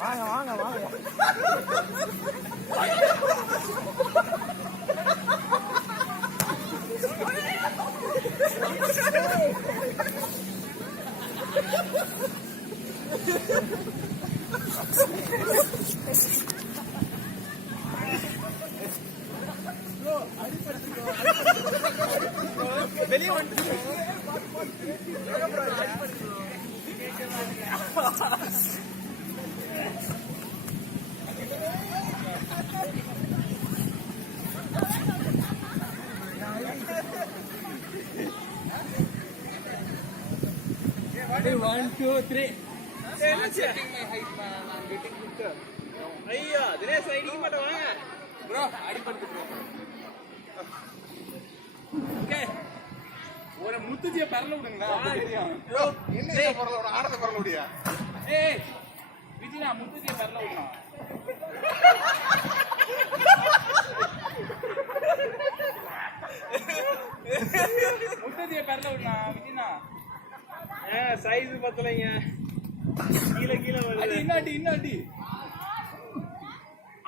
வாங்க வாங்க வாங்க. வெளியே வந்து One, two, three. I'm setting my height, man. I'm getting quicker. ஐயா தினேஷ் ஐடி மட்டும் வாங்க Bro, அடிபட்டு bro. Okay. ஒரு முத்துஜிய பரல விடுங்கடா. ப்ரோ என்ன பரல விட ஆடத பரல விடியா? ஏய் விஜினா முத்துஜிய பரல விடுடா. முத்துஜிய பரல விடுடா விஜினா. சைஸ் பத்தலைங்க கீழ கீழ வருது அது இன்னாட்டி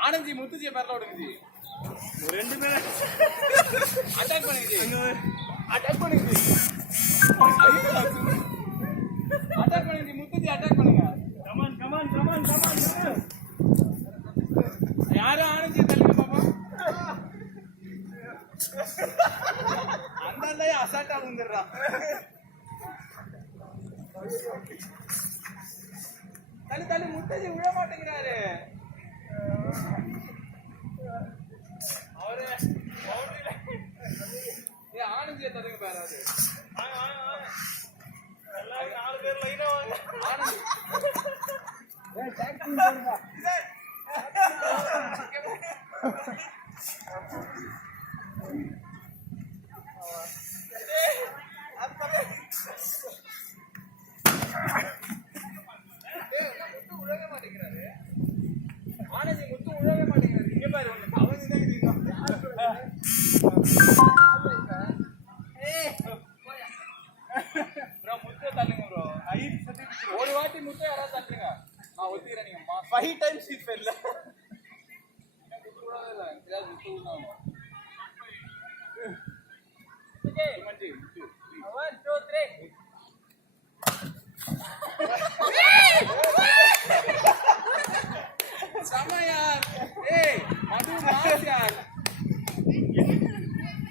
ஆனந்தி முத்துஜிய பரல விடுங்க ஜி. ரெண்டு பேரும் அட்டாக் பண்ணுங்க அட்டாக் பண்ணுங்க ஐயோ அட்டாக் பண்ணுங்க முத்துஜி அட்டாக் பண்ணுங்க. Come on come on come on come on come on யாரும் ஆனந்தி தள்ளுங்க பாப்பா. அந்த அசால்ட்டா வந்துடுறான். தள்ளு தள்ளு முத்துஜி விழ மாட்டேங்கிறாரு. அவரு ஆனந்திய தருங்க பாரு. எல்லாரும் 4 பேர் லைனா வாங்க ஆனந்தி முத்து உழவே மாட்டேங்கிறாரு. ஆனந்தி முத்து உழவே மாட்டேங்கிறாரு. இங்க பாரு அவன் தான் ப்ரோ முத்து தள்ளுங்க ப்ரோ. ஒரு வாட்டி முத்து யாராவது தள்ளுங்க. நான் ஒத்துக்கிறேன். நீங்க 5 டைம்ஸ் ஹிட் ஃபெல்ல முத்து விடவே இல்லை. ஏதாவது முத்து விடணும். ஓகே மஞ்சி முத்து 1 2 3 சமயார். ஏய் மது மாஸ் யார்.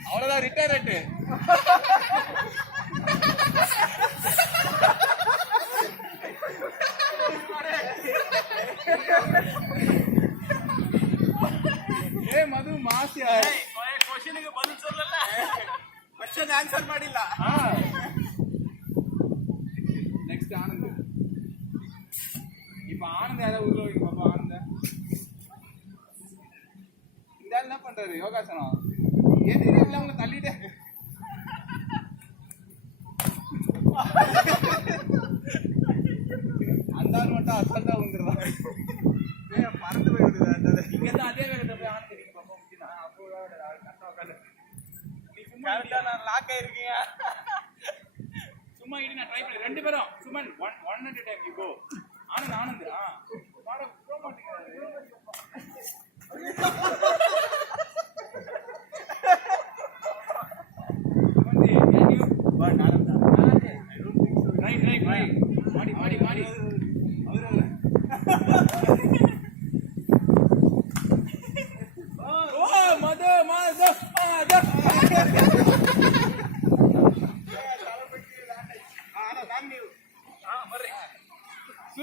அவ்வளவுதான் ரிட்டர்ன் ரேட். ஏ மது மாஸ் யார். ಕ್ವಶನ್ಗೆ பதில் சொல்லல ಕ್ವಶನ್ ಆನ್ಸರ್ ಮಾಡಿಲ್ಲ. ನೆಕ್ಸ್ಟ್ ಆನಂದ್. இப்ப ஆனந்த் யாராவது உள்ள வைங்க பாப்பா. ஆனந்த் இந்த ஆள் என்ன பண்றாரு யோகாசனம். எதுவும் இல்லை அவங்க தள்ளிட்டே. அந்த ஆள் மட்டும் அசால்ட்டா வந்துடுறான். மறந்து போயிடுது அந்த இங்க இருந்து அதே வேகத்தை போய் ஆனந்த் இருக்கீங்க பாப்பா. முடியுமா அப்போ கரெக்டா உட்காந்து நீ சும்மா நான் லாக் ஆயிருக்கீங்க சும்மா இடி. நான் ட்ரை பண்ணி 2 பேரும் Suman 1 at a time you go. Anand Anand பாட போக மாட்டேங்கிறாரு. மாடி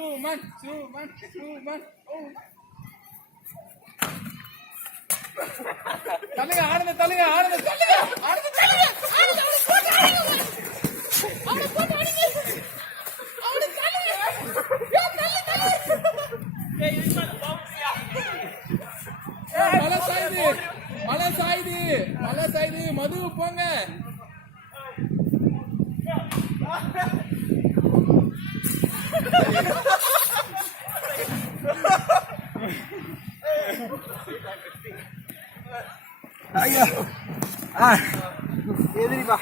ஓ மது சுமன் தள்ளுங்க ஆனந்த் மலை சாயுது மது போங்க. ஐயா எதிரிப்பா